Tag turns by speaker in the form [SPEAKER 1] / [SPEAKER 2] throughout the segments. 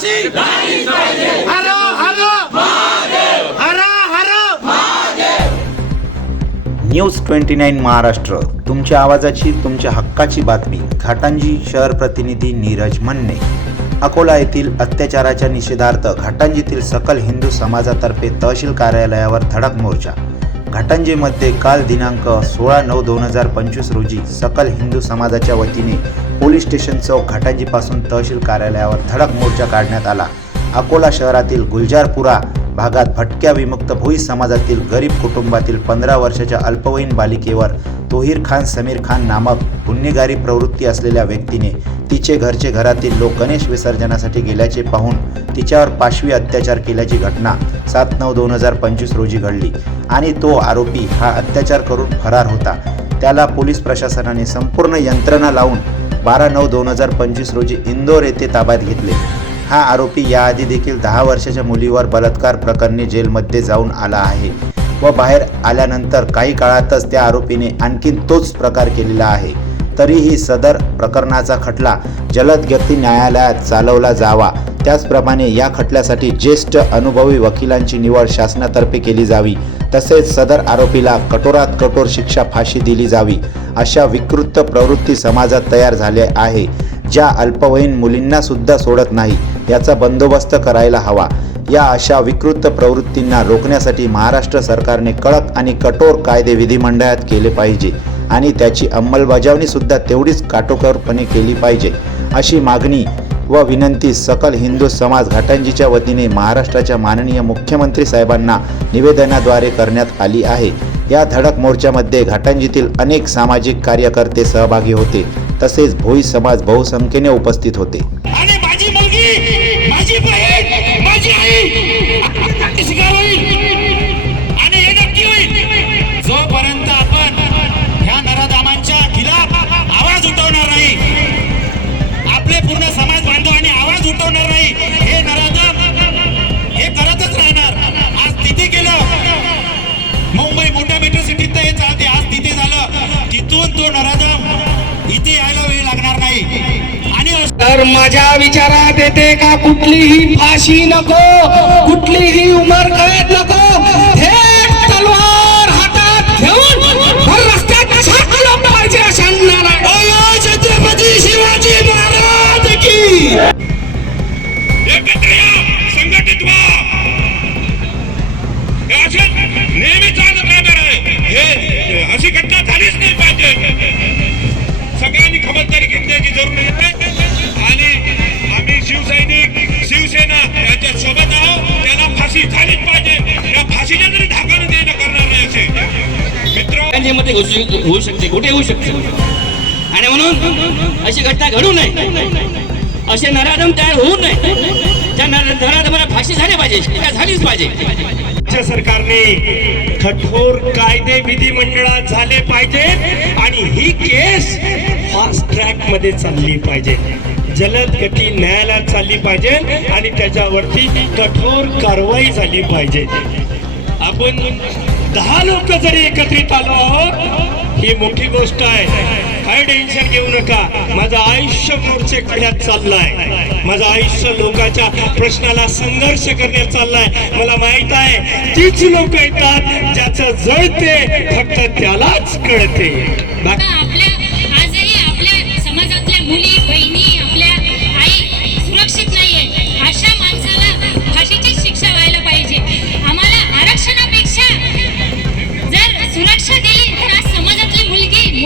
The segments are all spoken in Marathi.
[SPEAKER 1] फाशी हरो हरो! हरा हरो!
[SPEAKER 2] News twenty nine Maharashtra. तुमच्या आवाजाची तुमच्या हक्काची बातमी. घाटांजी शहर प्रतिनिधी नीरज मन्ने. अकोला येथील अत्याचाराच्या निषेधार्थ घाटांजीतील सकल हिंदू समाजातर्फे तहसील कार्यालयावर धडक मोर्चा. घाटंजीमध्ये काल दिनांक सोळा नऊ दोन हजार पंचवीस रोजी सकल हिंदू समाजाच्या वतीने पोलीस स्टेशन चौक घाटांजीपासून तहसील कार्यालयावर धडक मोर्चा काढण्यात आला. अकोला शहरातील गुलजारपुरा भागात भटक्या विमुक्त भोई समाजातील गरीब कुटुंबातील पंधरा वर्षाच्या अल्पवयीन बालिकेवर तोहीर खान समीर खान नामक गुन्हेगारी प्रवृत्ती असलेल्या व्यक्तीने तिचे घरचे घरातील लोक गणेश विसर्जनासाठी गेल्याचे पाहून तिच्यावर पाशवी अत्याचार केल्याची घटना सात नऊ दोन हजार पंचवीस रोजी घडली आणि तो आरोपी हा अत्याचार करून फरार होता. त्याला पोलीस प्रशासनाने संपूर्ण यंत्रणा लावून बारा नऊ दोन हजार पंचवीस रोजी इंदोर येथे ताब्यात घेतले. हा आरोपी याआधी देखील दहा वर्षाच्या मुलीवर बलात्कार प्रकरणी जेलमध्ये जाऊन आला आहे व बाहेर आल्यानंतर काही काळातच त्या आरोपीने आणखी तोच प्रकार केलेला आहे. तरीही सदर प्रकरणाचा खटला जलद गती न्यायालयात चालवला जावा त्याचप्रमाणे या खटल्यासाठी ज्येष्ठ अनुभवी वकिलांची निवड शासनातर्फे केली जावी. तसेच सदर आरोपीला कठोरात कठोर शिक्षा फाशी दिली जावी अशा विकृत प्रवृत्ती समाजात तयार झाले आहे ज्या अल्पवयीन मुलींना सुद्धा सोडत नाही याचा बंदोबस्त करायला हवा. या अशा विकृत प्रवृत्तींना रोखण्यासाठी महाराष्ट्र सरकारने कडक आणि कठोर कायदे विधिमंडळात केले पाहिजे आणि त्याची अंमलबजावणीसुद्धा तेवढीच काटोकरपणे केली पाहिजे अशी मागणी व विनंती सकल हिंदू समाज घाटंजीच्या वतीने महाराष्ट्राच्या माननीय मुख्यमंत्री साहेबांना निवेदनाद्वारे करण्यात आली आहे. या धडक मोर्चामध्ये घाटंजीतील अनेक सामाजिक कार्यकर्ते सहभागी होते. तसेच भोई समाज बहुसंख्येने उपस्थित होते.
[SPEAKER 1] आणि माझी मुलगी माझी बहीण माझी आई. तर
[SPEAKER 3] माझ्या विचारात येते का कुठलीही फाशी नको कुठलीही उमर कळत नको.
[SPEAKER 4] घटनेमध्ये होऊ शकते. कुठे होऊ शकते? आणि म्हणून अशी घटना घडू नये. असे नराधम तयार होऊ नये. त्या नराधमाला फाशी झाली पाहिजे. शिक्षा झालीच पाहिजे.
[SPEAKER 5] राज्य सरकारने कठोर कायदे विधिमंडळात झाले पाहिजे आणि ही केस फास्ट ट्रॅकमध्ये चालली पाहिजे. जलद गती न्यायालयात चालली पाहिजे आणि त्याच्यावरती कठोर कारवाई झाली पाहिजे. आपण दहा लोक जरी एकत्रित आलो आहोत ही मोठी गोष्ट आहे. काय टेन्शन घेऊ नका. माझं आयुष्य मोर्चे करण्यात चाललंय. माझं आयुष्य लोकांच्या प्रश्नाला संघर्ष करण्यात चाललाय. मला माहीत आहे तीच लोक येतात ज्याचं जळते फक्त त्यालाच कळते. बाकी
[SPEAKER 6] आपल्या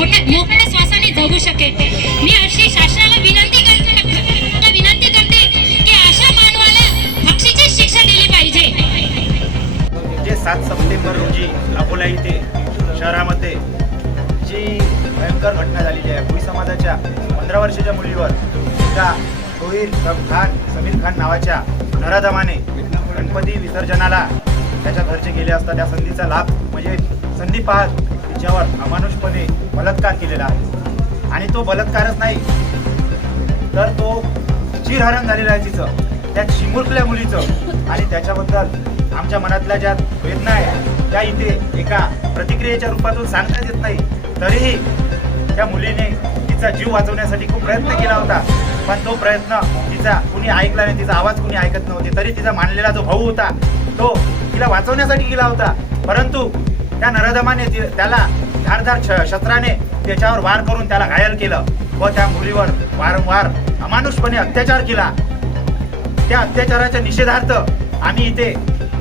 [SPEAKER 6] मोठ्या मोकळ्या श्वासाने जगू शकेल मी अशी शासनाला विनंती करते विनंती करते की अशा मानवाला फाशीची शिक्षा दिली पाहिजे.
[SPEAKER 7] जे सात सप्टेंबर रोजी अकोला इथे शहरामध्ये जी भयंकर घटना झालेली आहे भुई समाजाच्या पंधरा वर्षाच्या मुलीवर त्या तोहीर खान समीर खान नावाच्या नराधमाने गणपती विसर्जनाला त्याच्या घरचे गेले असता त्या संधीचा लाभ म्हणजे संधी पाहत तिच्यावर अमानुषपणे बलात्कार केलेला आहे. आणि तो बलात्कारच नाही तर तो चिरहरण झालेला आहे तिचं. त्या चिमुरकल्या मुलीचं आणि त्याच्याबद्दल आमच्या मनातल्या ज्या वेदना आहे त्या इथे एका प्रतिक्रियेच्या रूपातून सांगता येत नाही. तरीही त्या मुलीने तिचा जीव वाचवण्यासाठी खूप प्रयत्न केला होता पण तो प्रयत्न तिचा कुणी ऐकला नाही तिचा आवाज कुणी ऐकत नव्हते तरी तिचा मानलेला जो भाऊ होता तो तिला वाचवण्यासाठी गेला होता. परंतु त्या नरदमाने त्याला धारधार शस्त्राने त्याच्यावर वार करून त्याला घायल केलं व त्या मुलीवर वारंवार अमानुषपणे अत्याचार केला. त्या अत्याचाराच्या निषेधार्थ आम्ही इथे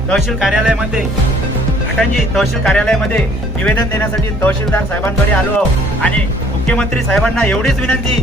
[SPEAKER 7] तहसील कार्यालयामध्ये घाटंजी तहसील कार्यालयामध्ये निवेदन देण्यासाठी तहसीलदार साहेबांकडे आलो आहोत. आणि मुख्यमंत्री साहेबांना एवढीच विनंती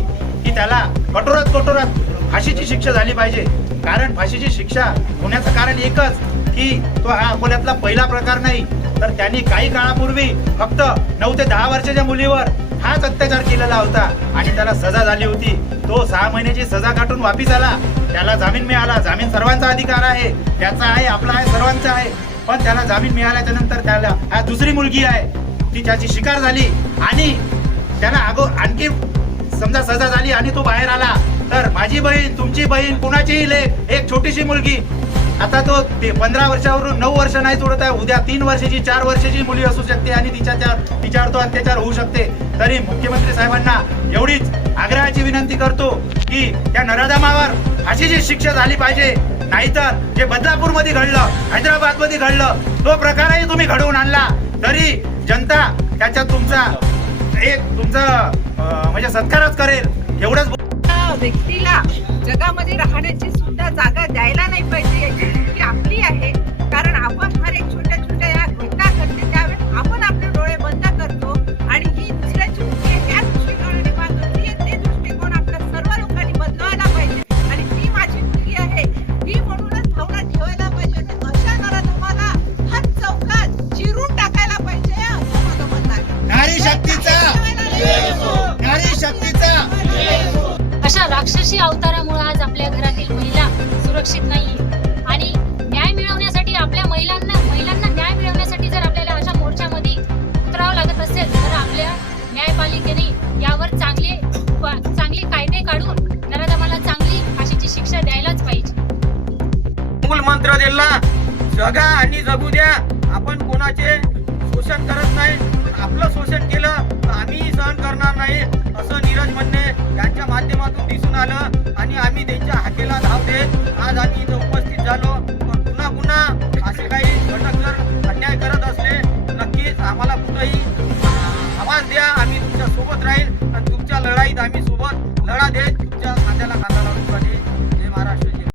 [SPEAKER 7] की त्याला कठोरात कठोरात फाशीची शिक्षा झाली पाहिजे. कारण फाशीची शिक्षा होण्याचं कारण एकच की तो हा अकोल्यातला पहिला प्रकार नाही तर त्यांनी काही काळापूर्वी फक्त नऊ ते दहा वर्षाच्या मुलीवर हाच अत्याचार केलेला होता आणि त्याला सजा झाली होती. तो सहा महिन्याची सजा काटून वापिस आला. त्याला जामीन मिळाला. जामीन सर्वांचा अधिकार आहे. त्याचा आहे आपला आहे सर्वांचा आहे. पण त्याला जामीन मिळाल्याच्या नंतर त्याला हा दुसरी मुलगी आहे. ती त्याची शिकार झाली आणि त्याला अगो आणखी समजा सजा झाली आणि तो बाहेर आला. तर माझी बहीण तुमची बहीण कुणाचीही लेख एक छोटीशी मुलगी आता तो ते पंधरा वर्षावरून नऊ वर्ष नाही सोडत आहे. उद्या तीन वर्षाची चार वर्षाची मुली असू शकते आणि तिच्या त्या- तिच्यावर तो अत्याचार होऊ शकते. तरी मुख्यमंत्री साहेबांना एवढीच आग्रहाची विनंती करतो की त्या नरदमावर अशी जी शिक्षा झाली पाहिजे नाहीतर जे बदलापूरमध्ये घडलं हैदराबादमध्ये घडलं तो प्रकारही तुम्ही घडवून आणला. तरी जनता त्याच्यात तुमचा एक तुमचा म्हणजे सत्कारच करेल. एवढंच
[SPEAKER 8] व्यक्तीला जगामध्ये राहण्याची सुद्धा जागा द्यायला नाही पाहिजे. याची
[SPEAKER 6] सुरक्षित नाहीये. आणि न्याय मिळवण्यासाठी आपल्या महिलांना महिलांना न्याय मिळवण्यासाठी जर आपल्याला अशा मोर्चामध्ये उतरावं लागत असेल तर आपल्या न्यायपालिकेने यावर चांगले चांगले कायदे काढून नराधमाला चांगली फाशीची शिक्षा द्यायलाच पाहिजे.
[SPEAKER 3] मूल मंत्र दिला जगा आणि जगू द्या. आपण कोणाचे शोषण करत नाही. आपलं शोषण केलं तर आम्ही सहन करणार नाही असं नीरज म्हणणे यांच्या माध्यमातून दिसून आलं. आणि आम्ही त्यांच्या हाकेला धाव देत आज आम्ही इथं उपस्थित झालो. पण पुन्हा पुन्हा असे काही घटक जर अन्याय करत असले तर नक्कीच आम्हाला कुठंही आवाज द्या. आम्ही तुमच्यासोबत राहील आणि तुमच्या लढाईत आम्ही सोबत लढा देत.